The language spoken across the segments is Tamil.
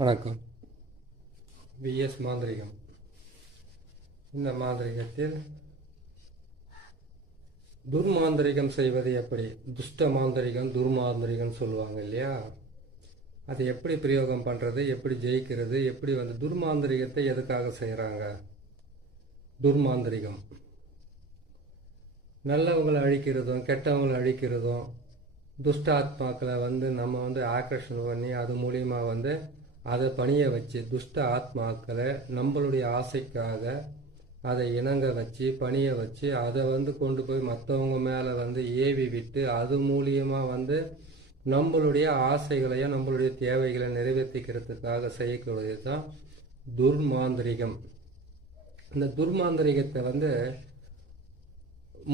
வணக்கம். விஎஸ் மாந்திரிகம். இந்த மாந்திரிகத்தில் துர்மாந்திரிகம் செய்வது எப்படி, துஷ்ட மாந்திரிகம் துர்மாந்திரிகம் சொல்லுவாங்க இல்லையா, அதை எப்படி பிரயோகம் பண்ணுறது, எப்படி ஜெயிக்கிறது, எப்படி துர்மாந்திரிகத்தை எதுக்காக செய்கிறாங்க. துர்மாந்திரிகம் நல்லவங்களை அழிக்கிறதும் கெட்டவங்களை அழிக்கிறதும், துஷ்ட ஆத்மாக்களை நம்ம ஆக்கர்ஷணம் பண்ணி அது மூலியமாக அதை பணிய வச்சு துஷ்ட ஆத்மாக்களை நம்மளுடைய ஆசைக்காக அதை இணங்க வச்சு பணிய வச்சு அதை கொண்டு போய் மற்றவங்க மேலே ஏவி விட்டு அது மூலியமாக நம்மளுடைய ஆசைகளையும் நம்மளுடைய தேவைகளை நிறைவேற்றிக்கிறதுக்காக செய்யக்கூடியது தான் துர்மாந்திரிகம். இந்த துர்மாந்திரிகத்தை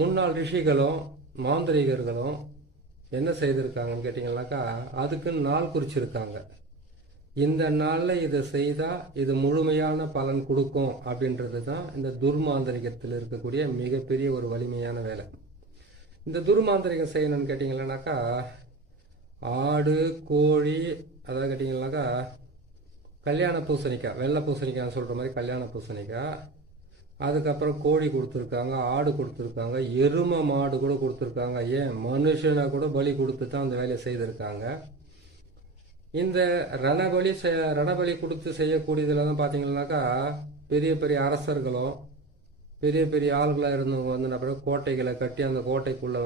முன்னாள் ரிஷிகளும் மாந்திரிகர்களும் என்ன செய்திருக்காங்கன்னு கேட்டிங்கன்னாக்கா, அதுக்கு நாள் குறிச்சிருக்காங்க. இந்த நாளில் இதை செய்தால் இது முழுமையான பலன் கொடுக்கும் அப்படின்றது தான் இந்த துர்மாந்திரிகத்தில் இருக்கக்கூடிய மிகப்பெரிய ஒரு வலிமையான வேலை. இந்த துர்மாந்திரிகம் செய்யணும்னு கேட்டிங்கன்னாக்கா, ஆடு கோழி அதாவது கேட்டிங்கன்னாக்கா கல்யாண பூசணிக்காய், வெள்ளை பூசணிக்காய் சொல்கிற மாதிரி கல்யாண பூசணிக்காய், அதுக்கப்புறம் கோழி கொடுத்துருக்காங்க, ஆடு கொடுத்துருக்காங்க, எருமை மாடு கூட கொடுத்துருக்காங்க, ஏன் மனுஷனை கூட பலி கொடுத்து தான் அந்த வேலையை செய்திருக்காங்க. இந்த ரணபலி கொடுத்து செய்யக்கூடியதில் தான் பார்த்தீங்கன்னாக்கா, பெரிய பெரிய அரசர்களும் பெரிய பெரிய ஆளுகளாக இருந்தவங்க நம்ம கோட்டைகளை கட்டி அந்த கோட்டைக்குள்ளே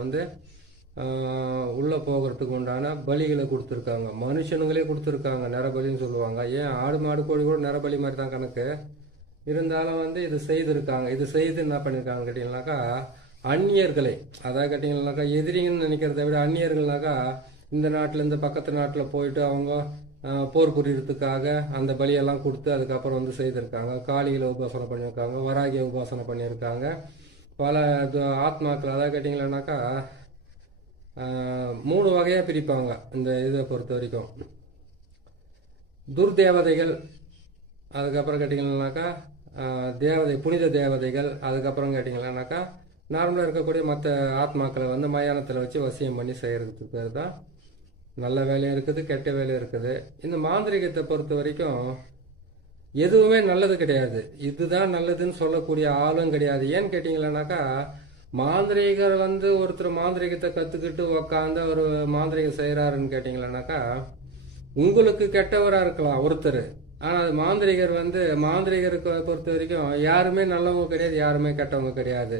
உள்ளே போகிறதுக்கு உண்டான பலிகளை கொடுத்துருக்காங்க. மனுஷனுங்களே கொடுத்துருக்காங்க, நிறபலின்னு சொல்லுவாங்க. ஏன் ஆடு மாடு கோழி கூட நிறபலி மாதிரி தான் கணக்கு இருந்தாலும் இது செய்திருக்காங்க. இது செய்து என்ன பண்ணியிருக்காங்க கேட்டிங்கனாக்கா, அந்நியர்களை அதாவது கேட்டிங்கன்னாக்கா எதிரிங்கன்னு நினைக்கிறத விட அந்நியர்கள்னாக்கா இந்த நாட்டில் இந்த பக்கத்து நாட்டில் போயிட்டு அவங்க போர் புரியறதுக்காக அந்த பலியெல்லாம் கொடுத்து அதுக்கப்புறம் செய்திருக்காங்க. காளிகளை உபாசனை பண்ணியிருக்காங்க, வராகிய உபாசனை பண்ணியிருக்காங்க. பல ஆத்மாக்கள் அதாவது கேட்டிங்கன்னாக்கா 3 வகையாக பிரிப்பாங்க இந்த இதை பொறுத்த வரைக்கும். துர்தேவதைகள், அதுக்கப்புறம் கேட்டிங்கன்னாக்கா தேவதை புனித தேவதைகள், அதுக்கப்புறம் கேட்டிங்கன்னாக்கா நார்மலாக இருக்கக்கூடிய மற்ற ஆத்மாக்களை மயானத்தில் வச்சு வசியம் பண்ணி செய்கிறதுக்கு பேர் தான் நல்ல வேலையும் இருக்குது கெட்ட வேலையும் இருக்குது. இந்த மாந்திரிகத்தை பொறுத்த வரைக்கும் எதுவுமே நல்லது கிடையாது, இதுதான் நல்லதுன்னு சொல்லக்கூடிய ஆளும் கிடையாது. ஏன்னு கேட்டிங்களானாக்கா, மாந்திரிகர் ஒருத்தர் மாந்திரிகத்தை கற்றுக்கிட்டு உக்காந்து ஒரு மாந்திரிகம் செய்கிறாருன்னு கேட்டிங்களானாக்கா, உங்களுக்கு கெட்டவராக இருக்கலாம் ஒருத்தர், ஆனால் மாந்திரிகர் மாந்திரிகருக்கு பொறுத்த வரைக்கும் யாருமே நல்லவங்க கிடையாது, யாருமே கெட்டவங்க கிடையாது.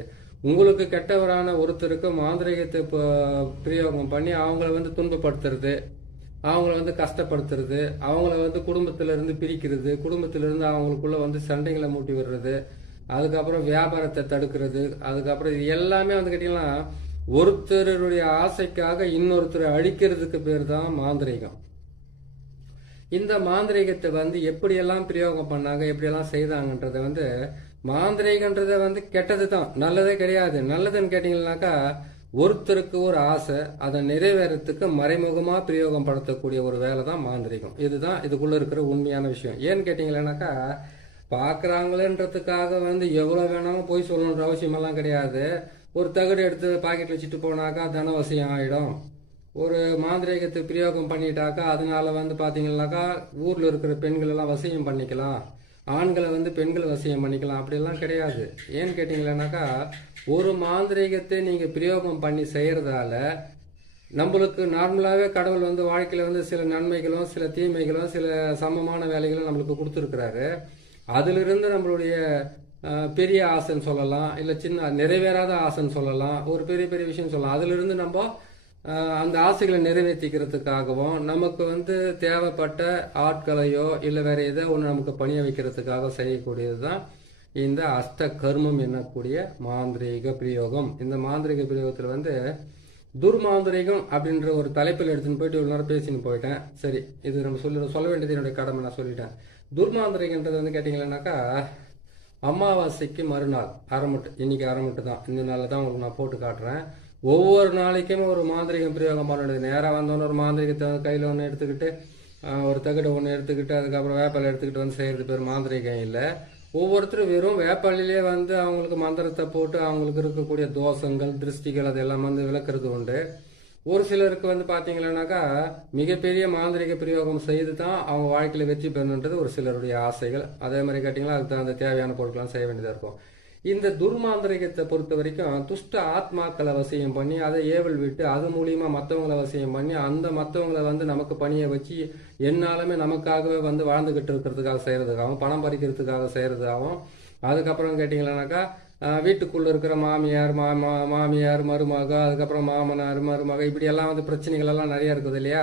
உங்களுக்கு கெட்டவரான ஒருத்தருக்கு மாந்திரிகத்தை பிரயோகம் பண்ணி அவங்கள துன்பப்படுத்துறது, அவங்கள கஷ்டப்படுத்துறது, அவங்கள குடும்பத்திலிருந்து பிரிக்கிறது, குடும்பத்திலிருந்து அவங்களுக்குள்ள சண்டைகளை மூட்டி விடுறது, அதுக்கப்புறம் வியாபாரத்தை தடுக்கிறது, அதுக்கப்புறம் இது எல்லாமே கேட்டீங்கன்னா ஒருத்தருடைய ஆசைக்காக இன்னொருத்தரை அழிக்கிறதுக்கு பேர் தான் மாந்திரிகம். இந்த மாந்திரிகத்தை எப்படியெல்லாம் பிரயோகம் பண்ணாங்க, எப்படியெல்லாம் செய்தாங்கன்றத மாந்திரிகன்றத கெட்டது தான், நல்லதே கிடையாது. நல்லதுன்னு கேட்டீங்கன்னாக்கா, ஒருத்தருக்கு ஒரு ஆசை அதை நிறைவேறத்துக்கு மறைமுகமா பிரயோகம் படுத்தக்கூடிய ஒரு வேலை தான் மாந்திரிகம். இதுதான் இதுக்குள்ள இருக்கிற உண்மையான விஷயம். ஏன்னு கேட்டீங்கன்னாக்கா, பாக்குறாங்களேன்றதுக்காக எவ்வளவு வேணாலும் போய் சொல்லணுன்ற அவசியம் எல்லாம் கிடையாது. ஒரு தகடு எடுத்து பாக்கெட்ல வச்சுட்டு போனாக்கா தனவசியம் ஆயிடும். ஒரு மாந்திரிகத்தை பிரயோகம் பண்ணிட்டாக்கா அதனால பாத்தீங்கன்னாக்கா ஊர்ல இருக்கிற பெண்கள் எல்லாம் வசியம் பண்ணிக்கலாம், ஆண்களை பெண்கள் வசியம் பண்ணிக்கலாம், அப்படிலாம் கிடையாது. ஏன்னு கேட்டீங்கன்னாக்கா, ஒரு மாந்திரிகத்தை நீங்க பிரயோகம் பண்ணி செய்யறதால நம்மளுக்கு நார்மலாவே கடவுள் வாழ்க்கையில சில நன்மைகளும் சில தீமைகளும் சில சமமான வேலைகளும் நம்மளுக்கு கொடுத்துருக்கிறாரு. அதுல இருந்து நம்மளுடைய பெரிய ஆசைன்னு சொல்லலாம், இல்ல சின்ன நிறைவேறாத ஆசைன்னு சொல்லலாம், ஒரு பெரிய பெரிய விஷயம் சொல்லலாம். அதுல இருந்து நம்ம அந்த ஆசைகளை நிறைவேற்றிக்கிறதுக்காகவும் நமக்கு தேவைப்பட்ட ஆட்களையோ இல்லை வேற ஏதோ ஒன்று நமக்கு பணிய வைக்கிறதுக்காக செய்யக்கூடியது தான் இந்த அஸ்த கர்மம் என்னக்கூடிய மாந்திரீக பிரயோகம். இந்த மாந்திரிக பிரயோகத்தில் துர்மாந்திரிகம் அப்படின்ற ஒரு தலைப்பில் எடுத்துன்னு போயிட்டு இவ்வளோ நேரம் பேசின்னு போயிட்டேன். சரி, இது நம்ம சொல்ல வேண்டியது என்னுடைய கடமை, நான் சொல்லிட்டேன். துர்மாந்திரிகன்றது கேட்டிங்கன்னாக்கா, அமாவாசைக்கு மறுநாள் அரைமுட்டு, இன்னைக்கு அரைமுட்டு தான், இந்த நாளில் தான் உங்களுக்கு நான் போட்டு காட்டுறேன். ஒவ்வொரு நாளைக்குமே ஒரு மாந்திரிகம் பிரயோகம் பண்ண வேண்டியது. நேராக வந்தோன்னு ஒரு மாந்திரிகத்தை கையில் ஒன்று எடுத்துக்கிட்டு ஒரு தகடு ஒன்று எடுத்துக்கிட்டு அதுக்கப்புறம் வேப்பாலை எடுத்துக்கிட்டு செய்கிறது பேர் மாந்திரிகம் இல்லை. ஒவ்வொருத்தரும் வெறும் வேப்பாலையிலே அவங்களுக்கு மந்திரத்தை போட்டு அவங்களுக்கு இருக்கக்கூடிய தோஷங்கள் திருஷ்டிகள் அதெல்லாம் விளக்குறது உண்டு. ஒரு சிலருக்கு வந்து பாத்தீங்கன்னாக்கா மிகப்பெரிய மாந்திரிக பிரயோகம் செய்து தான் அவங்க வாழ்க்கையில வெற்றி பெறணுன்றது ஒரு சிலருடைய ஆசைகள். அதே மாதிரி கேட்டீங்கன்னா அதுக்கு தகுந்த தேவையான பொருட்கள்லாம் செய்ய வேண்டியதா இருக்கும். இந்த துர்மாந்திரிகத்தை பொறுத்த வரைக்கும் துஷ்ட ஆத்மாக்களை வசியம் பண்ணி அதை ஏவல் விட்டு அது மூலியமா மற்றவங்களை வசியம் பண்ணி அந்த மற்றவங்களை வந்து நமக்கு பணியை வச்சு என்னாலுமே நமக்காகவே வந்து வாழ்ந்துகிட்டு இருக்கிறதுக்காக செய்யறதுக்காகவும் பணம் பறிக்கிறதுக்காக செய்யறதுக்காகவும் அதுக்கப்புறம் கேட்டீங்கன்னாக்கா வீட்டுக்குள்ள இருக்கிற மாமியார் மாமியார் மருமக அதுக்கப்புறம் மாமனார் மருமக இப்படி எல்லாம் வந்து பிரச்சனைகள் எல்லாம் நிறைய இருக்குது இல்லையா,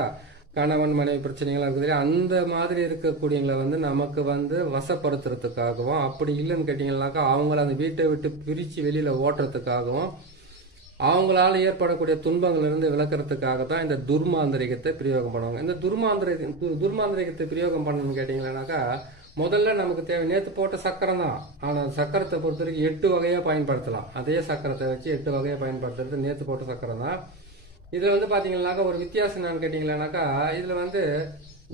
கணவன் மனைவி பிரச்சனைகள்லாம் இருக்குது இல்லையா, அந்த மாதிரி இருக்கக்கூடியவங்களை வந்து நமக்கு வந்து வசப்படுத்துறதுக்காகவும் அப்படி இல்லைன்னு கேட்டீங்கன்னாக்கா அவங்கள அந்த வீட்டை விட்டு பிரிச்சு வெளியில ஓட்டுறதுக்காகவும் அவங்களால ஏற்படக்கூடிய துன்பங்கள் இருந்து விளக்குறதுக்காக தான் இந்த துர்மாந்திரிகத்தை பிரயோகம் பண்ணுவாங்க. இந்த துர்மாந்திரிகத்தை பிரயோகம் பண்ணணும்னு கேட்டீங்கன்னாக்கா முதல்ல நமக்கு தேவை நேற்று போட்ட சக்கரம் தான். ஆனால் சக்கரத்தை பொறுத்த வரைக்கும் 8 வகையாக பயன்படுத்தலாம். அதே சக்கரத்தை வச்சு 8 வகையாக பயன்படுத்துறது நேற்று போட்ட சக்கரம் தான். இதில் வந்து பார்த்தீங்கன்னாக்கா ஒரு வித்தியாசம் என்னன்னு கேட்டிங்கன்னாக்கா இதில் வந்து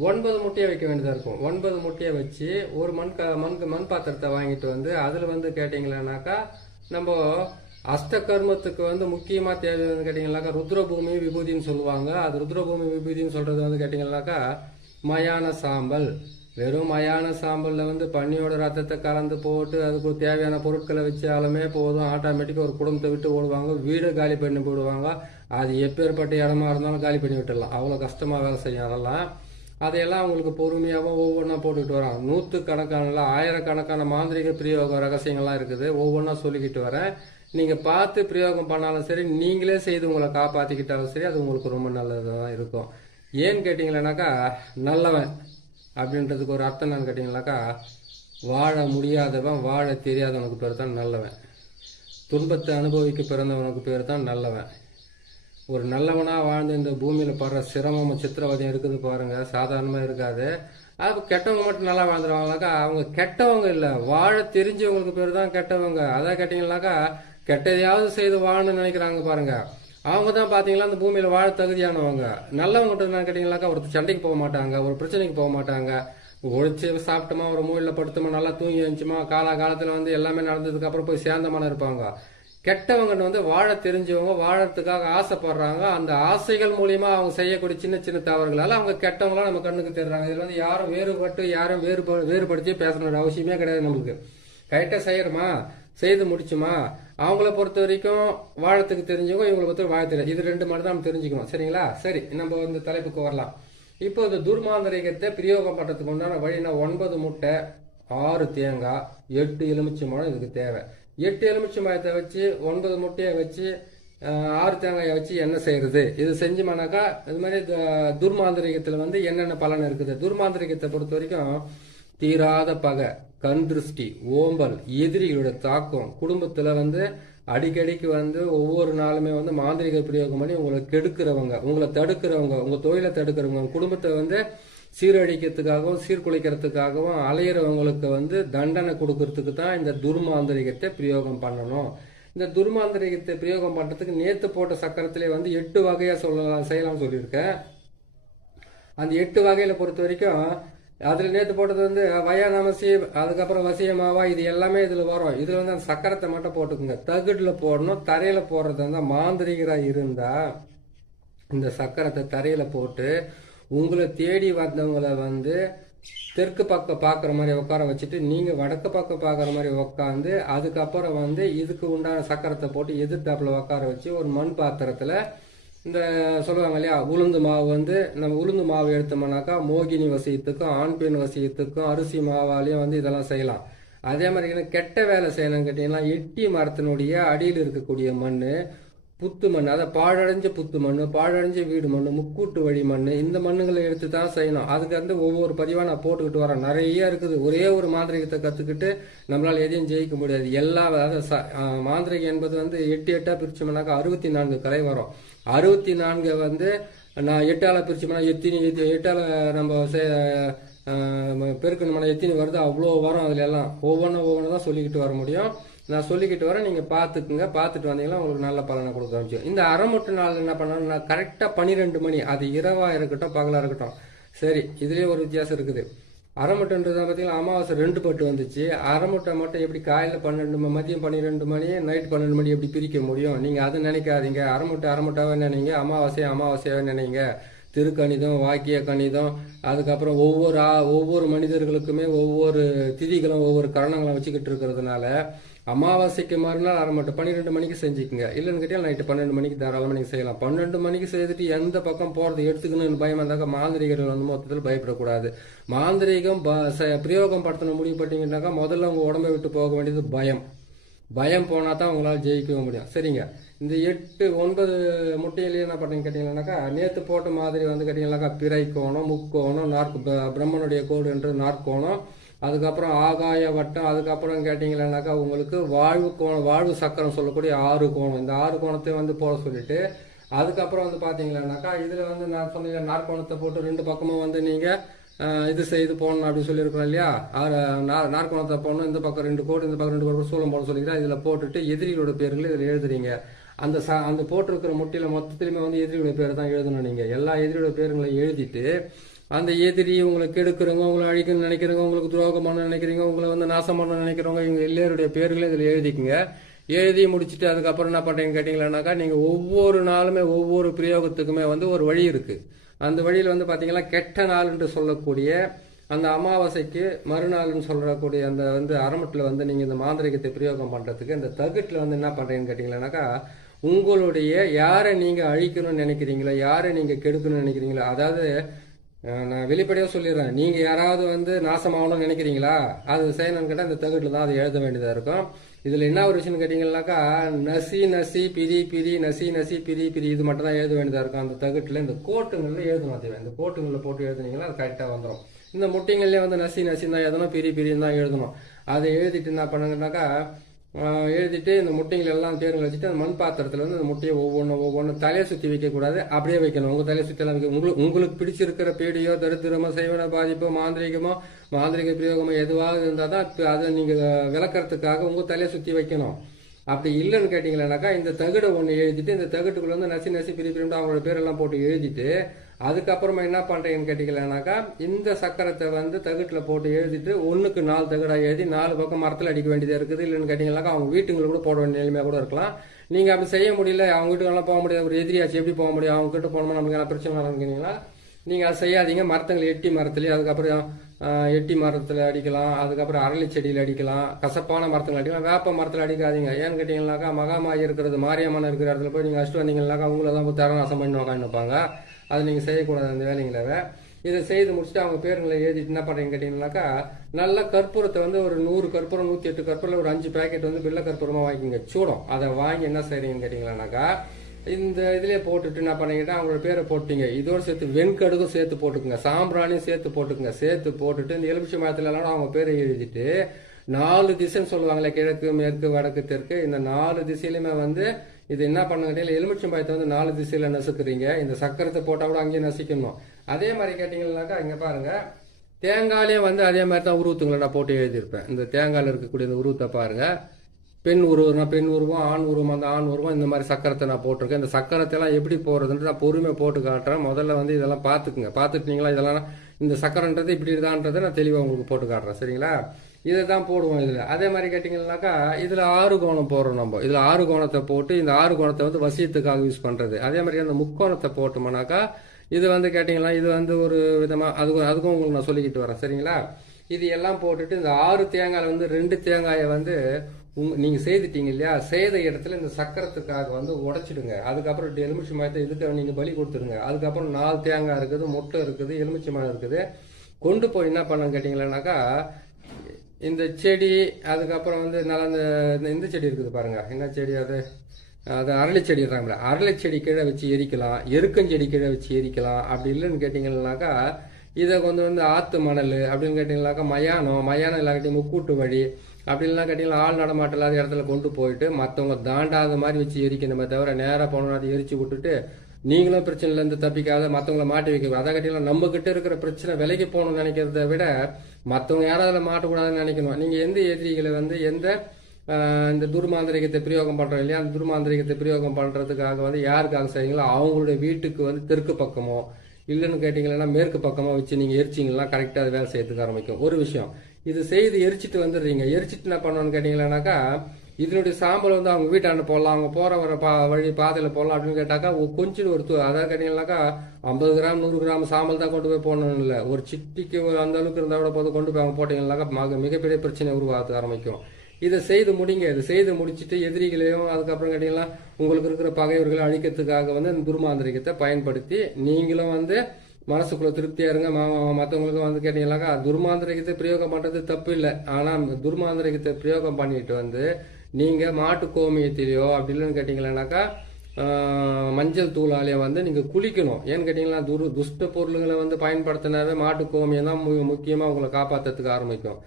9 முட்டையை வைக்க வேண்டியதாக இருக்கும். 9 முட்டையை வச்சு ஒரு மண் பாத்திரத்தை வாங்கிட்டு வந்து அதில் வந்து கேட்டிங்கன்னாக்கா நம்ம அஸ்த கர்மத்துக்கு வந்து முக்கியமாக தேவைன்னு கேட்டிங்கன்னாக்கா ருத்ரபூமி விபூதின்னு சொல்லுவாங்க. அது ருத்ரபூமி விபூதின்னு சொல்கிறது வந்து கேட்டிங்கன்னாக்கா மயான சாம்பல். வெறும் மயான சாம்பலில் வந்து பன்னியோட ரத்தத்தை கலந்து போட்டு அதுக்கு தேவையான பொருட்களை வச்சாலுமே போதும், ஆட்டோமேட்டிக்காக ஒரு குடும்பத்தை விட்டு ஓடுவாங்க, வீடை காலி பண்ணி போடுவாங்க. அது எப்பேற்பட்ட இடமா இருந்தாலும் காலி பண்ணி விட்டுடலாம், அவ்வளோ கஷ்டமாக வேலை செய்யும். அதையெல்லாம் அவங்களுக்கு பொறுமையாகவும் ஒவ்வொன்றா போட்டுக்கிட்டு வரான். 100கணக்கான ஆயிரக்கணக்கான மாந்திரிக பிரயோக ரகசியங்கள்லாம் இருக்குது, ஒவ்வொன்றா சொல்லிக்கிட்டு வரேன். நீங்கள் பார்த்து பிரயோகம் பண்ணாலும் சரி, நீங்களே செய்து உங்களை காப்பாற்றிக்கிட்டாலும் சரி, அது உங்களுக்கு ரொம்ப நல்லதாக இருக்கும். ஏன்னு கேட்டிங்களேனாக்கா நல்லவன் அப்படின்றதுக்கு ஒரு அர்த்தம் என்னன்னு கேட்டிங்கனாக்கா வாழ முடியாதவன் வாழ தெரியாதவனுக்கு பேர் தான் நல்லவன். துன்பத்தை அனுபவிக்க பிறந்தவனுக்கு பேர் தான் நல்லவன். ஒரு நல்லவனாக வாழ்ந்து இந்த பூமியில் படுற சிரமம் சித்திரவதையும் இருக்குது பாருங்க, சாதாரணமாக இருக்காது. அது கெட்டவங்க மட்டும் நல்லா வாழ்ந்துருவாங்கனாக்கா அவங்க கெட்டவங்க இல்லை, வாழ தெரிஞ்சவங்களுக்கு பேர் தான் கெட்டவங்க. அதான் கேட்டிங்கனாக்கா கெட்டதையாவது செய்து வாழணும்னு நினைக்கிறாங்க பாருங்க, அவங்க தான் பார்த்தீங்களா அந்த பூமியில் வாழ தகுதியானவங்க. நல்லவங்ககிட்ட என்ன கேட்டிங்கனாக்கா ஒருத்தர் சண்டைக்கு போக மாட்டாங்க, ஒரு பிரச்சனைக்கு போக மாட்டாங்க, ஒழிச்சு சாப்பிட்டோமா ஒரு மூலையில் படுத்தோமா நல்லா தூங்கி வந்துச்சுமா காலகாலத்தில் வந்து எல்லாமே நடந்ததுக்கு அப்புறம் போய் சேர்ந்தமான இருப்பாங்க. கெட்டவங்க வந்து வாழ தெரிஞ்சவங்க, வாழறதுக்காக ஆசைப்படுறாங்க. அந்த ஆசைகள் மூலியமா அவங்க செய்யக்கூடிய சின்ன சின்ன தவறுகளால அவங்க கெட்டவங்களாம் நம்ம கண்ணுக்கு தெரிறாங்க. இதுல வந்து யாரும் வேறுபட்டு யாரும் வேறுபடுத்தி பேசணுன்ற அவசியமே கிடையாது. நம்மளுக்கு கரெக்டாக செய்யறோமா செய்து முடிச்சுமா அவங்கள பொறுத்த வரைக்கும் வாழத்துக்கு தெரிஞ்சவங்க, இவங்களை பொறுத்த வாழ தெரியும். இது 2 மட்டும் தான் நம்ம தெரிஞ்சுக்கணும். சரிங்களா? சரி, நம்ம இந்த தலைப்புக்கு வரலாம். இப்போ இந்த துர்மாந்திரிகத்தை பிரயோகம் பண்றதுக்கு உண்டான வழினா 9 முட்டை, 6 தேங்காய், 8 எலுமிச்சம்பழம் இதுக்கு தேவை. 8 எலுமிச்சம்பழத்தை வச்சு 9 முட்டையை வச்சு 6 தேங்காயை வச்சு என்ன செய்யறது? இது செஞ்சோம்னாக்கா இது மாதிரி துர்மாந்திரிகத்துல வந்து என்னென்ன பலன் இருக்குது? துர்மாந்திரிகத்தை பொறுத்த வரைக்கும் தீராத பகை, கண் திருஷ்டி, ஓம்பல், எதிரிகளோட தாக்கம், குடும்பத்துல வந்து அடிக்கடிக்கு வந்து ஒவ்வொரு நாளுமே வந்து மாந்திரிக பிரயோகம் பண்ணி உங்களை கெடுக்கிறவங்க, உங்களை தடுக்கிறவங்க, உங்க தொழிலை தடுக்கிறவங்க, குடும்பத்தை வந்து சீரழிக்கிறதுக்காகவும் சீர்குலைக்கிறதுக்காகவும் அலையிறவங்களுக்கு வந்து தண்டனை கொடுக்கறதுக்கு தான் இந்த துர்மாந்திரிகத்தை பிரயோகம் பண்ணணும். இந்த துர்மாந்திரிகத்தை பிரயோகம் பண்றதுக்கு நேத்து போட்ட சக்கரத்திலே வந்து 8 வகையா செய்யலாம் சொல்லியிருக்கேன். அந்த 8 வகையில பொறுத்த வரைக்கும் அதுல நேற்று போட்டது வந்து வயானமசி, அதுக்கப்புறம் வசியமாவா, இது எல்லாமே இதுல வரும். இதுல வந்து அந்த சக்கரத்தை மட்டும் போட்டுக்குங்க. தகுடுல போடணும், தரையில போடுறது வந்து மாந்திரிகரா இருந்தா இந்த சக்கரத்தை தரையில போட்டு உங்களை தேடி வந்தவங்களை வந்து தெற்கு பக்கம் பாக்குற மாதிரி உட்கார வச்சுட்டு நீங்க வடக்கு பக்கம் பாக்குற மாதிரி உட்காந்து அதுக்கப்புறம் வந்து இதுக்கு உண்டான சக்கரத்தை போட்டு எதிர்த்தாப்புல உட்கார வச்சு ஒரு மண் பாத்திரத்துல இந்த சொல்லுவாங்க இல்லையா உளுந்து மாவு வந்து நம்ம உளுந்து மாவு எடுத்தோம்னாக்கா மோகினி வசியத்துக்கும் ஆண் பெண் வசியத்துக்கும் அரிசி மாவாலையும் வந்து இதெல்லாம் செய்யலாம். அதே மாதிரி கெட்ட வேலை செய்யணும்னு கேட்டீங்கன்னா எட்டி மரத்தினுடைய அடியில் இருக்கக்கூடிய மண், புத்து மண், அதை பாழடைஞ்ச புத்து மண், பாழடைஞ்ச வீடு மண், முக்கூட்டு வழி மண், இந்த மண்ணுங்களை எடுத்து தான் செய்யணும். அதுக்கு வந்து ஒவ்வொரு பதிவாக நான் போட்டுக்கிட்டு வரேன். நிறைய இருக்குது. ஒரே ஒரு மாந்திரிகத்தை கற்றுக்கிட்டு நம்மளால் எதையும் ஜெயிக்க முடியாது. எல்லா மாந்திரிகம் என்பது வந்து 8 8 பிரிச்சோம்னாக்கா 64 கலை வரும். 64 வந்து நான் 8ஆல பிரிச்சோம்னா எத்தினி 8ஆல நம்ம பெருக்கணும்னா எத்தினி வருது அவ்வளோ வரும். அதுல எல்லாம் ஒவ்வொன்றும் தான் சொல்லிக்கிட்டு வர முடியும். நான் சொல்லிக்கிட்டு வரேன், நீங்கள் பார்த்துக்குங்க. பார்த்துட்டு வந்தீங்கன்னா உங்களுக்கு நல்ல பலனை கொடுக்க ஆரம்பிச்சு. இந்த அரைமுட்டு நாள் என்ன பண்ணணும், கரெக்டாக 12 மணி, அது இரவாக இருக்கட்டும் பகலாக இருக்கட்டும் சரி, இதுலேயே ஒரு வித்தியாசம் இருக்குது. அரைமுட்டைன்றது பார்த்தீங்கன்னா அமாவாசை 2 பட்டு வந்துச்சு. அரைமுட்டை மட்டும் எப்படி காலையில் 12 மதியம் 12 மணி நைட் 12 மணி எப்படி பிரிக்க முடியும்? நீங்கள் அது நினைக்காதீங்க. அரைமுட்டாவே நினைங்க, அமாவாசையாவே நினைங்க. திருக்கணிதம், வாக்கிய கணிதம், அதுக்கப்புறம் ஒவ்வொரு மனிதர்களுக்குமே ஒவ்வொரு திதிகளும் ஒவ்வொரு கரணங்களும் வச்சுக்கிட்டு இருக்கிறதுனால அமாவாசைக்கு மறுநாள் அரைமட்டம் 12 மணிக்கு செஞ்சுக்குங்க. இல்லைன்னு கேட்டால் நைட்டு 12 மணிக்கு தாராளமாக நீங்கள் செய்யலாம். 12 மணிக்கு செய்துட்டு எந்த பக்கம் போகிறது எடுத்துக்கணும்னு பயம் இருந்தாக்கா மாந்திரிகர்கள் வந்து மொத்தத்தில் பயப்படக்கூடாது. மாந்திரிகம் பிரயோகம் படுத்தணும் முடிவு பட்டீங்கன்னாக்கா முதல்ல உங்கள் உடம்பை விட்டு போக வேண்டியது பயம் போனால் தான் உங்களால் ஜெயிக்கவும் முடியும். சரிங்க, இந்த 8 9 முட்டையிலேயே என்ன பண்ணுறீங்க கேட்டீங்கன்னாக்கா, நேற்று போட்ட மாதிரி வந்து கேட்டீங்கன்னாக்கா பிறை கோணம், முக்கோணம், பிரம்மனுடைய கோடு என்று நாற்கோணம், அதுக்கப்புறம் ஆகாய வட்டம், அதுக்கப்புறம் கேட்டீங்கன்னாக்கா உங்களுக்கு வாழ்வு சக்கரம் சொல்லக்கூடிய 6 கோணம். இந்த 6 கோணத்தை வந்து போட சொல்லிட்டு அதுக்கப்புறம் வந்து பார்த்தீங்கன்னாக்கா இதில் வந்து நான் சொன்ன நாற்கோணத்தை போட்டு 2 பக்கமும் வந்து நீங்கள் இது செய்து போடணும் அப்படின்னு சொல்லியிருக்கிறோம் இல்லையா. நாற்கோணத்தை போடணும், இந்த பக்கம் 2 கோடு, இந்த பக்கம் 2 கோடு சூளம் போட சொல்லிக்கிறேன். இதில் போட்டுட்டு எதிரிகளோட பேர்களை இதில் எழுதுறீங்க. அந்த போட்டிருக்கிற முட்டியில் மொத்தத்திலுமே வந்து எதிரியோட பேர் தான் எழுதணும். நீங்கள் எல்லா எதிரியோட பேருங்களை எழுதிட்டு அந்த எதிரி உங்களை கெடுக்கிறவங்க, உங்களை அழிக்கணும்னு நினைக்கிறவங்க, உங்களுக்கு துரோகம் பண்ண நினைக்கிறீங்க, உங்களை வந்து நாசம் பண்ண நினைக்கிறவங்க, இவங்க எல்லாருடைய பேர்களை இதில் எழுதிக்குங்க. எழுதி முடிச்சுட்டு அதுக்கப்புறம் என்ன பண்ணுறீங்கன்னு கேட்டிங்களானாக்கா, நீங்கள் ஒவ்வொரு நாளுமே ஒவ்வொரு பிரயோகத்துக்குமே வந்து ஒரு வழி இருக்குது. அந்த வழியில் வந்து பார்த்தீங்கன்னா கெட்ட நாள் என்று சொல்லக்கூடிய அந்த அமாவாசைக்கு மறுநாள்னு சொல்லக்கூடிய அந்த வந்து அரைமட்டில் வந்து நீங்கள் இந்த மாந்திரிகத்தை பிரயோகம் பண்ணுறதுக்கு இந்த தகுட்டில் வந்து என்ன பண்ணுறீங்கன்னு கேட்டிங்களானாக்கா, உங்களுடைய யாரை நீங்கள் அழிக்கணும்னு நினைக்கிறீங்களோ, யாரை நீங்கள் கெடுக்கணும்னு நினைக்கிறீங்களோ, அதாவது நான் வெளிப்படையாக சொல்லிடுறேன், நீங்கள் யாராவது வந்து நாசமாகணும்னு நினைக்கிறீங்களா, அது செய்யணும்னு கேட்டால் இந்த தகுட்டில் தான் அது எழுத வேண்டியதாக இருக்கும். இதில் என்ன ஒரு விஷயம்னு கேட்டிங்கன்னாக்கா, நசி பிரி நசி பிரி இது மட்டும் தான் எழுத வேண்டியதாக இருக்கும். அந்த தகுட்டில் இந்த கோட்டுங்களில் எழுதணும். அது இந்த கோட்டுங்களில் போட்டு எழுதுனீங்கன்னா அது கரெக்டாக வந்துடும். இந்த முட்டைங்கள்லேயே வந்து நசி தான் எழுதணும், பிரின்னு தான் எழுதணும். அதை எழுதிட்டு என்ன பண்ணுங்கன்னாக்கா, எழுதிட்டு இந்த முட்டைகள் எல்லாம் தேர்ந்து வச்சுட்டு அந்த மண் பாத்திரத்தில் வந்து அந்த முட்டையை ஒவ்வொன்று தலையை சுற்றி வைக்கக்கூடாது, அப்படியே வைக்கணும். உங்கள் தலையை சுற்றி எல்லாம் வைக்க உங்களுக்கு பிடிச்சிருக்கிற பீடியோ, தரித்திரமோ, செய்வன பாதிப்போ, மாந்திரிக பிரயோகமோ எதுவாக இருந்தால் தான் அதை நீங்கள் விளக்கறதுக்காக உங்கள் தலையை சுற்றி வைக்கணும். அப்படி இல்லைன்னு கேட்டிங்களானாக்கா, இந்த தகுடை ஒன்று எழுதிட்டு இந்த தகுட்டுக்குள்ள வந்து நசி பிரிப்பிட்டு அவங்களோட பேரெல்லாம் போட்டு எழுதிட்டு அதுக்கப்புறமா என்ன பண்ணுறீங்கன்னு கேட்டிங்களானாக்கா, இந்த சக்கரத்தை வந்து தகுட்டில் போட்டு எழுதிட்டு 1க்கு 4 தகுடாக எழுதி 4 பக்கம் மரத்தில் அடிக்க வேண்டியதாக இருக்குது. இல்லைன்னு கேட்டிங்கனாக்கா அவங்க வீட்டுங்களை கூட போட வேண்டிய நிலைமையாக கூட இருக்கலாம். நீங்கள் அப்படி செய்ய முடியல, அவங்க வீட்டுக்கெல்லாம் போக முடியாது, ஒரு எதிரியாச்சு எப்படி போக முடியும், அவங்க கிட்ட போனோம்னா நமக்கு என்ன பிரச்சனை நடந்துக்கிட்டீங்களா, நீங்கள் அதை செய்யாதீங்க. எட்டி மரத்துலேயே, அதுக்கப்புறம் எட்டி மரத்தில் அடிக்கலாம், அதுக்கப்புறம் அரளி செடியில் அடிக்கலாம், கசப்பான மரத்தில் அடிக்கலாம், வேப்ப மரத்தில் அடிக்காதீங்க. ஏன்னு கேட்டிங்கனாக்கா, மகாமாயி இருக்கிறது, மாரியம்மன் இருக்கிற இடத்துல போய் நீங்கள் அடிச்சுட்டு வந்தீங்கன்னாக்கா அவங்கள தான் போய் தரநாசம் பண்ணி உட்காந்துப்பாங்க. அதை நீங்கள் செய்யக்கூடாது அந்த வேலைங்களவை. இதை செய்து முடிச்சுட்டு அவங்க பேருங்களை எழுதிட்டு என்ன பண்ணுறீங்கன்னு கேட்டிங்கனாக்கா, நல்ல கற்பூரத்தை வந்து ஒரு 100 கற்பூரம், 108 கற்பூரம், ஒரு 5 பேக்கெட் வந்து வெள்ளை கற்பூரமாக வாங்கிங்க, சூடம். அதை வாங்கி என்ன செய்கிறீங்கன்னு கேட்டிங்களானாக்கா, இந்த இதிலே போட்டுட்டு என்ன பண்ணீங்கன்னா அவங்களோட பேரை போட்டீங்க. இதோடு சேர்த்து வெண்கடுக்கும் சேர்த்து போட்டுக்குங்க, சாம்பிராணியும் சேர்த்து போட்டுக்குங்க. சேர்த்து போட்டுட்டு இந்த எலுமிச்சை மரத்துலலாம் அவங்க பேரை எழுதிட்டு 4 திசைன்னு சொல்லுவாங்களே, கிழக்கு, மேற்கு, வடக்கு, தெற்கு, இந்த 4 திசையிலுமே வந்து இது என்ன பண்ணுங்க, எலுமிச்சம்பழத்தை வந்து 4 திசையில நசுக்குறீங்க. இந்த சக்கரத்தை போட்டால் கூட அங்கேயே நசிக்கணும். அதே மாதிரி கேட்டிங்கன்னாக்கா இங்கே பாருங்க, தேங்காயிலே வந்து அதே மாதிரி தான் உருவத்துங்களை நான் போட்டு எழுதியிருப்பேன். இந்த தேங்காயில் இருக்கக்கூடிய இந்த உருவத்தை பாருங்க, பெண் உருவம், ஆண் உருவம், அந்த ஆண் உருவம், இந்த மாதிரி சக்கரத்தை நான் போட்டிருக்கேன். இந்த சக்கரத்தை எல்லாம் எப்படி போடுறதுன்ட்டு நான் பொறுமையாக போட்டு காட்டுறேன். முதல்ல வந்து இதெல்லாம் பார்த்துக்குங்க. பார்த்துட்டீங்களா, இதெல்லாம் இந்த சக்கரன்றது இப்படி இதான்றதை நான் தெளிவாக உங்களுக்கு போட்டு காட்டுறேன். சரிங்களா, இதை தான் போடுவோம் இதில். அதே மாதிரி கேட்டிங்கன்னாக்கா இதில் 6 கோணம் போடுறோம் நம்ம. இதில் 6 கோணத்தை போட்டு இந்த 6 கோணத்தை வந்து வசியத்துக்காக யூஸ் பண்ணுறது. அதே மாதிரி அந்த முக்கோணத்தை போட்டோம்னாக்கா இது வந்து கேட்டிங்கன்னா இது வந்து ஒரு விதமாக அதுக்கும் உங்களுக்கு நான் சொல்லிக்கிட்டு வரேன். சரிங்களா, இது எல்லாம் போட்டுட்டு இந்த 6 தேங்காயில் வந்து 2 தேங்காயை வந்து நீங்கள் செய்துட்டீங்க இல்லையா, செய்த இடத்துல இந்த சக்கரத்துக்காக வந்து உடைச்சிடுங்க. அதுக்கப்புறம் எலுமிச்சை மரத்தை இதுக்கு நீங்கள் பலி கொடுத்துருங்க. அதுக்கப்புறம் 4 தேங்காய் இருக்குது, முட்டை இருக்குது, எலுமிச்சை மரம் இருக்குது, கொண்டு போய் என்ன பண்ண கேட்டிங்களானாக்கா இந்த செடி, அதுக்கப்புறம் வந்து நல்லா இந்த செடி இருக்குது பாருங்க, என்ன செடி அது அரளி செடிறாங்களே, அரளி செடி கீழே வச்சு எரிக்கலாம், எருக்கஞ்செடி கீழே வச்சு எரிக்கலாம். அப்படி இல்லைன்னு கேட்டிங்கன்னாக்கா இதை கொண்டு வந்து ஆற்று மணல் அப்படின்னு கேட்டிங்கனாக்கா மயானம் இல்லாட்டி முக்கூட்டு வழி அப்படின்லாம் கேட்டிங்கன்னா ஆள் நடமாட்டம் இல்லாத இடத்துல கொண்டு போயிட்டு மற்றவங்க தாண்டாத மாதிரி வச்சு எரிக்கணுமே தவிர நேராக போனோம்னா அதை எரிச்சு விட்டுட்டு நீங்களும் பிரச்சனையிலேருந்து தப்பிக்காத மற்றவங்களை மாட்டி வைக்க. அதை கேட்டிங்கன்னா நம்ம கிட்ட இருக்கிற பிரச்சனை விலைக்கு போகணும்னு நினைக்கிறத விட மற்றவங்க யாராவது மாட்டக்கூடாதுன்னு நினைக்கணும். நீங்கள் எந்த எதிரிகளை வந்து இந்த துர்மாந்திரிகத்தை பிரயோகம் பண்ணுறோம் இல்லையா, அந்த துர்மாந்திரிகத்தை பிரயோகம் பண்ணுறதுக்காக வந்து யாருக்காக செய்யுங்களோ அவங்களுடைய வீட்டுக்கு வந்து தெற்கு பக்கமோ இல்லைன்னு கேட்டிங்கன்னா மேற்கு பக்கமாக வச்சு நீங்கள் எரிச்சிங்கன்னா கரெக்டாக அது வேலை செய்யறதுக்கு ஆரம்பிக்கும். ஒரு விஷயம், இது செய்து எரிச்சிட்டு வந்துடுறீங்க. எரிச்சிட்டு என்ன பண்ணணும்னு கேட்டிங்கன்னாக்கா, இதனுடைய சாம்பல் வந்து அவங்க வீட்டாண்ட போடலாம், அவங்க போகிற வர வழி பாதையில் போடலாம் அப்படின்னு கேட்டாக்கா கொஞ்சம் அதாவது கேட்டிங்கன்னாக்கா 50 கிராம் 100 கிராம் சாம்பல் தான் கொண்டு போய் போடணும் இல்லை, ஒரு சிட்டிக்கு அந்த அளவுக்கு இருந்தால் கூட போது கொண்டு போய் அவங்க போட்டிங்கன்னாக்கா மிகப்பெரிய பிரச்சனை உருவாக ஆரம்பிக்கும். இதை செய்து முடிங்க. இதை செய்து முடிச்சுட்டு எதிரிகளையும் அதுக்கப்புறம் கேட்டிங்கன்னா உங்களுக்கு இருக்கிற பகைவர்களை அழிக்கிறதுக்காக வந்து இந்த துர்மாந்திரிகத்தை பயன்படுத்தி நீங்களும் வந்து மனசுக்குள்ள திருப்தியா இருங்க. மற்றவங்களுக்கு வந்து கேட்டீங்கன்னாக்கா துர்மாந்திரிகத்தை பிரயோகம் பண்றது தப்பு இல்லை. ஆனா துர்மாந்திரிகத்தை பிரயோகம் பண்ணிட்டு வந்து நீங்க மாட்டு கோமியத்திலேயோ அப்படி இல்லைன்னு கேட்டீங்கன்னாக்கா மஞ்சள் தூளாலேயே வந்து நீங்க குளிக்கணும். ஏன்னு கேட்டீங்கன்னா துஷ்ட பொருளுங்களை வந்து பயன்படுத்தினாவே மாட்டு கோமியம் தான் முக்கியமா உங்களை காப்பாற்றுறதுக்கு ஆரம்பிக்கும்.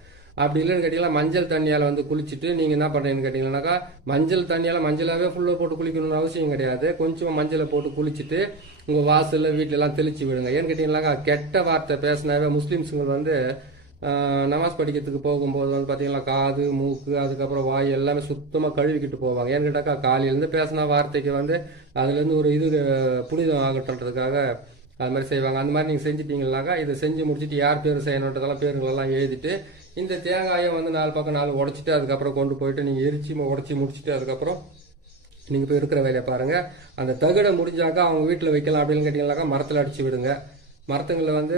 அப்படி இல்லைன்னு கேட்டீங்கன்னா மஞ்சள் தண்ணியால் வந்து குளிச்சுட்டு நீங்கள் என்ன பண்ணுறீங்கன்னு கேட்டிங்கன்னாக்கா மஞ்சள் தண்ணியால் மஞ்சளாகவே ஃபுல்லாக போட்டு குளிக்கணும்னு அவசியம் கிடையாது. கொஞ்சம் மஞ்சளை போட்டு குளிச்சுட்டு உங்கள் வாசலில் வீட்டிலலாம் தெளிச்சு விடுங்க. ஏன்னு கேட்டிங்கன்னாக்கா கெட்ட வார்த்தை பேசினாவே முஸ்லீம்ஸுங்க வந்து நமாஸ் படிக்கிறதுக்கு போகும்போது வந்து பார்த்தீங்கன்னா காது மூக்கு அதுக்கப்புறம் வாய் எல்லாமே சுத்தமாக கழுவிக்கிட்டு போவாங்க. ஏன்னு கேட்டாக்கா காலையிலேருந்து பேசின வார்த்தைக்கு வந்து அதுலேருந்து ஒரு இது புனிதம் ஆகட்டுன்றதுக்காக அது மாதிரி செய்வாங்க. அந்த மாதிரி நீங்கள் செஞ்சுட்டீங்கன்னாக்கா இதை செஞ்சு முடிச்சுட்டு யார் பேர் செய்யணுன்றதெல்லாம் பேருங்களெல்லாம் எழுதிட்டு இந்த தேங்காயை வந்து 4 பக்கம் 4 உடைச்சிட்டு அதுக்கப்புறம் கொண்டு போயிட்டு நீங்கள் எரிச்சி உடச்சி முடிச்சுட்டு அதுக்கப்புறம் நீங்கள் போய் இருக்கிற வேலையை பாருங்கள். அந்த தகடை முடிஞ்சாக்கா அவங்க வீட்டில் வைக்கலாம். அப்படின்னு கேட்டிங்கனாக்கா மரத்தில் அடித்து விடுங்க. மரத்துங்களில் வந்து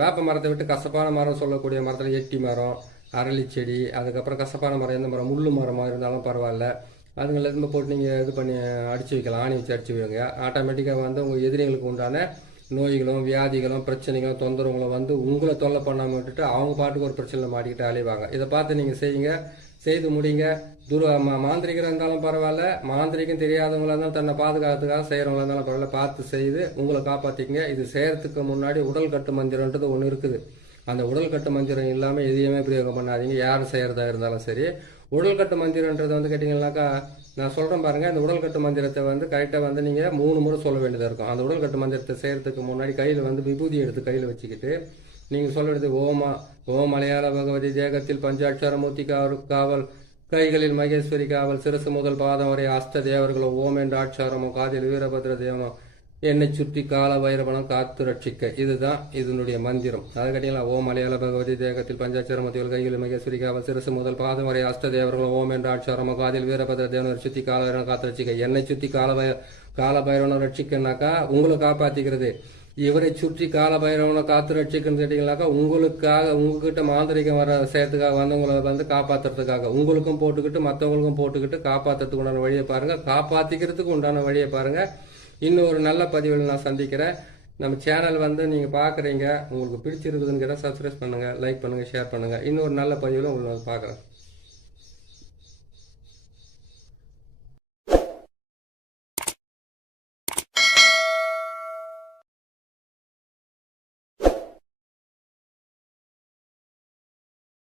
வேப்ப மரத்தை விட்டு கசப்பான மரம் சொல்லக்கூடிய மரத்தில் எட்டி மரம், அரளி செடி, அதுக்கப்புறம் கசப்பான மரம் எந்த மரம் முள்ளு மரமாக இருந்தாலும் பரவாயில்ல, அதுங்களை எதுவுமே போட்டு நீங்கள் இது பண்ணி அடித்து வைக்கலாம். ஆணி வச்சு அடித்து வைங்க. ஆட்டோமேட்டிக்காக வந்து உங்கள் எதிரிகளுக்கு உண்டான நோய்களும் வியாதிகளும் பிரச்சனைகளும் தொந்தரவுகளும் வந்து உங்களை தொல்லை பண்ணாமல் விட்டுட்டு அவங்க பாட்டுக்கு ஒரு பிரச்சனையில் மாட்டிக்கிட்டு அலைவாங்க. இதை பார்த்து நீங்கள் செய்யுங்க, செய்து முடிங்க. மாந்திரிகராக இருந்தாலும் பரவாயில்ல, மாந்திரிகம் தெரியாதவங்களா இருந்தாலும் தன்னை பாதுகாத்துக்காக செய்கிறவங்களா இருந்தாலும் பரவாயில்ல, பார்த்து செய்து உங்களை காப்பாற்றிக்கங்க. இது செய்கிறதுக்கு முன்னாடி உடல் கட்டு மந்திரன்றது ஒன்று இருக்குது. அந்த உடல் கட்டு மந்திரம் இல்லாமல் எதையுமே பிரயோகம் பண்ணாதீங்க. யார் செய்கிறதா இருந்தாலும் சரி. உடல் கட்டு மந்திரன்றது வந்து கேட்டிங்கன்னாக்கா நான் சொல்கிறேன் பாருங்கள், இந்த உடல் கட்டு மந்திரத்தை வந்து கரெக்டாக வந்து நீங்கள் 3 முறை சொல்ல வேண்டியதாக இருக்கும். அந்த உடல் கட்டு மந்திரத்தை செய்கிறதுக்கு முன்னாடி கையில் வந்து விபூதி எடுத்து கையில் வச்சுக்கிட்டு நீங்கள் சொல்ல வேண்டியது ஓம் மலையாள பகவதி தேகத்தில் பஞ்சாட்சாரமூர்த்தி காவல், கைகளில் மகேஸ்வரி காவல், சிரசு முதல் பாதம் வரை அஸ்த தேவர்களோ ஓம் என்ற ஆட்சாரமோ, காதில் வீரபத்ர தேவனோ, என்னை சுற்றி கால வைரவனம் காத்து ரட்சிக்க. இதுதான் இதனுடைய மந்திரம். அதை கேட்டீங்களா, ஓம் மலையாள பகவதி தேகத்தில் பஞ்சாட்சாரமூர்த்திகள் கைகளில் மகேஸ்வரி காவல், சிரசு முதல் பாதம் வரை அஸ்த தேவர்களோ ஓம் என்ற ஆட்சாரமோ, காதில் வீரபத்ர தேவனோ, சுற்றி கால வைரவனம் காத்து ரட்சிக்க. என்னை சுற்றி கால பைரவனம் ரட்சிக்கனாக்கா உங்களை காப்பாற்றிக்கிறது. இவரை சுற்றி கால பைரவனை காத்து ரட்சிக்கன்னு கேட்டீங்கன்னாக்கா உங்களுக்காக உங்ககிட்ட மாந்திரிகம் வர செய்யறதுக்காக வந்தவங்களை வந்து காப்பாற்றுறதுக்காக உங்களுக்கும் போட்டுக்கிட்டு மற்றவங்களுக்கும் போட்டுக்கிட்டு காப்பாற்றுறதுக்கு உண்டான வழியை பாருங்க, காப்பாற்றிக்கிறதுக்கு உண்டான வழியை பாருங்க. இன்னும் ஒரு நல்ல பதிவில் நான் சந்திக்கிறேன். நம்ம சேனல் வந்து நீங்கள் பார்க்குறீங்க, உங்களுக்கு பிடிச்சிருக்குதுன்னு கேட்டால் சப்ஸ்கிரைப் பண்ணுங்கள், லைக் பண்ணுங்கள், ஷேர் பண்ணுங்கள். இன்னும் ஒரு நல்ல பதிவில் உங்களை பார்க்குறேன்.